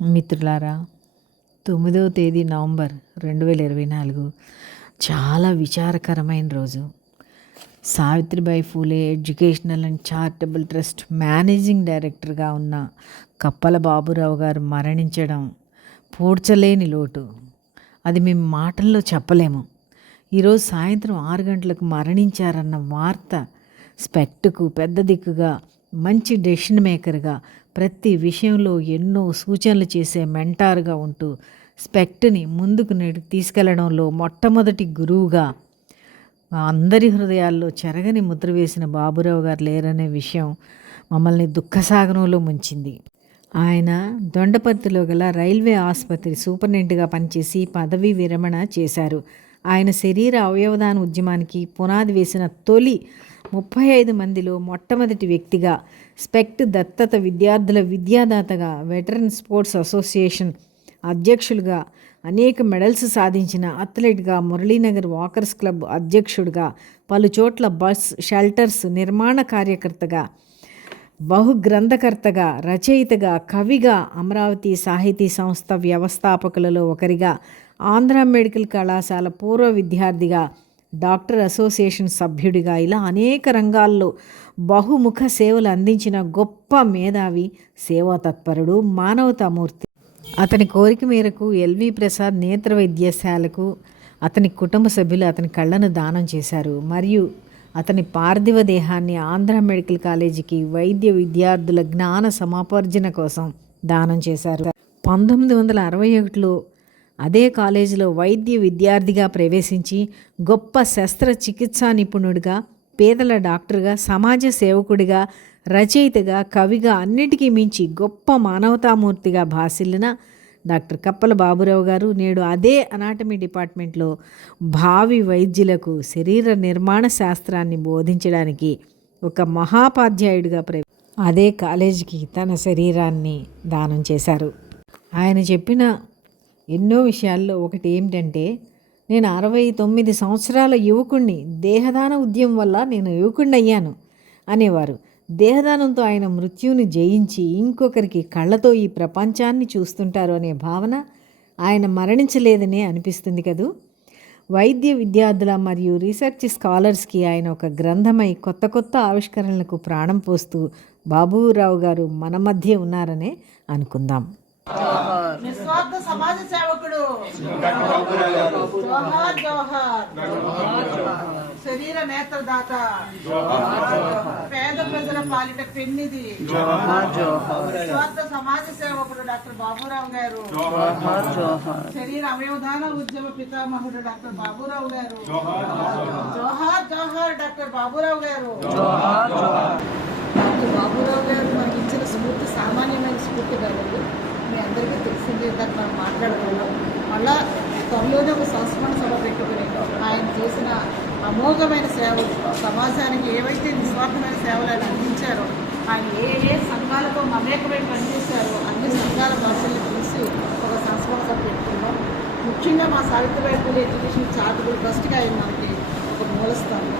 మిత్రులారా, 9వ తేదీ నవంబర్ 2024 చాలా విచారకరమైన రోజు. Savitribai Phule educational and charitable trust managing డైరెక్టర్గా ఉన్న కప్పల బాబురావు గారు మరణించడం పూడ్చలేని లోటు. అది మేము మాటల్లో చెప్పలేము. ఈరోజు సాయంత్రం 6 గంటలకు మరణించారన్న వార్త స్పెక్ట్కు పెద్ద దిక్కుగా, మంచి డెసిషన్ మేకర్గా, ప్రతి విషయంలో ఎన్నో సూచనలు చేసే మెంటార్గా ఉంటూ స్పెక్ట్ని ముందుకు తీసుకెళ్లడంలో మొట్టమొదటి గురువుగా అందరి హృదయాల్లో చెరగని ముద్ర వేసిన బాబురావు గారు లేరనే విషయం మమ్మల్ని దుఃఖసాగరంలో ముంచింది. ఆయన దొండపర్తిలో గల రైల్వే ఆసుపత్రి సూపరింటెండెంట్గా పనిచేసి పదవీ విరమణ చేశారు. ఆయన శరీర అవయవదాన ఉద్యమానికి పునాది వేసిన తొలి 35 మందిలో మొట్టమొదటి వ్యక్తిగా, స్పెక్ట్ దత్తత విద్యార్థుల విద్యాదాతగా, వెటరన్ స్పోర్ట్స్ అసోసియేషన్ అధ్యక్షులుగా, అనేక మెడల్స్ సాధించిన అథ్లెట్గా, మురళీనగర్ వాకర్స్ క్లబ్ అధ్యక్షుడిగా, పలుచోట్ల బస్ షెల్టర్స్ నిర్మాణ కార్యకర్తగా, బహుగ్రంథకర్తగా, రచయితగా, కవిగా, అమరావతి సాహితీ సంస్థ వ్యవస్థాపకులలో ఒకరిగా, ఆంధ్ర మెడికల్ కళాశాల పూర్వ విద్యార్థిగా, డాక్టర్ అసోసియేషన్ సభ్యుడిగా, ఇలా అనేక రంగాల్లో బహుముఖ సేవలు అందించిన గొప్ప మేధావి, సేవా తత్పరుడు, మానవతామూర్తి. అతని కోరిక మేరకు ఎల్వి ప్రసాద్ నేత్ర వైద్యశాలకు అతని కుటుంబ సభ్యులు అతని కళ్ళను దానం చేశారు. మరియు అతని పార్థివ దేహాన్ని ఆంధ్ర మెడికల్ కాలేజీకి వైద్య విద్యార్థుల జ్ఞాన సమాపర్జన కోసం దానం చేశారు. 1961లో అదే కాలేజీలో వైద్య విద్యార్థిగా ప్రవేశించి గొప్ప శస్త్రచికిత్సా నిపుణుడిగా, పేదల డాక్టర్గా, సమాజ సేవకుడిగా, రచయితగా, కవిగా, అన్నిటికీ మించి గొప్ప మానవతామూర్తిగా భాసిల్లిన డాక్టర్ కప్పల బాబురావు గారు నేడు అదే అనాటమీ డిపార్ట్మెంట్లో భావి వైద్యులకు శరీర నిర్మాణ శాస్త్రాన్ని బోధించడానికి ఒక మహాపాధ్యాయుడిగా అదే కాలేజీకి తన శరీరాన్ని దానం చేశారు. ఆయన చెప్పిన ఎన్నో విషయాల్లో ఒకటి ఏమిటంటే, నేను 69 సంవత్సరాల యువకుణ్ణి, దేహదాన ఉద్యమం వల్ల నేను యువకుణ్ణి అయ్యాను అనేవారు. దేహదానంతో ఆయన మృత్యువుని జయించి ఇంకొకరికి కళ్ళతో ఈ ప్రపంచాన్ని చూస్తుంటారు అనే భావన ఆయన మరణించలేదనే అనిపిస్తుంది కదూ. వైద్య విద్యార్థుల మరియు రీసెర్చ్ స్కాలర్స్కి ఆయన ఒక గ్రంథమై కొత్త కొత్త ఆవిష్కరణలకు ప్రాణం పోస్తూ బాబురావు గారు మన మధ్య ఉన్నారనే అనుకుందాం. నిస్వార్థ సమాజ సేవకుడు, శరీర నేత్రదాత, పేద ప్రజల పాలిట పెన్నిది, నిస్వార్థ సమాజ సేవకుడు డాక్టర్ బాబురావు గారు, శరీర అవయవదాన ఉద్యమ పితామహుడు డాక్టర్ బాబురావు గారు. జోహార్ జోహార్ డాక్టర్ బాబురావు గారు. డాక్టర్ బాబురావు గారు మనకి ఇచ్చిన స్ఫూర్తి సామాన్యమైన స్ఫూర్తి కాదండి. మీ అందరికీ తెలిసిందే, దాన్ని మనం మాట్లాడుకున్నాం. మళ్ళా త్వరలోనే ఒక సంస్మరణ సభ పెట్టుకుని ఆయన చేసిన అమోఘమైన సేవలు, సమాజానికి ఏవైతే నిస్వార్థమైన సేవలు ఆయన అందించారో, ఆయన ఏ సంఘాలతో మమేకమై పనిచేశారో అన్ని సంఘాల భాషల్ని కలిసి ఒక సంస్మరణ సభ పెట్టుకున్నాం. ముఖ్యంగా మా సావిత్రిబాయి ఫూలే ఎడ్యుకేషన్ చారిటబుల్ ట్రస్ట్గా ఆయన మనకి ఒక మూలస్థానం.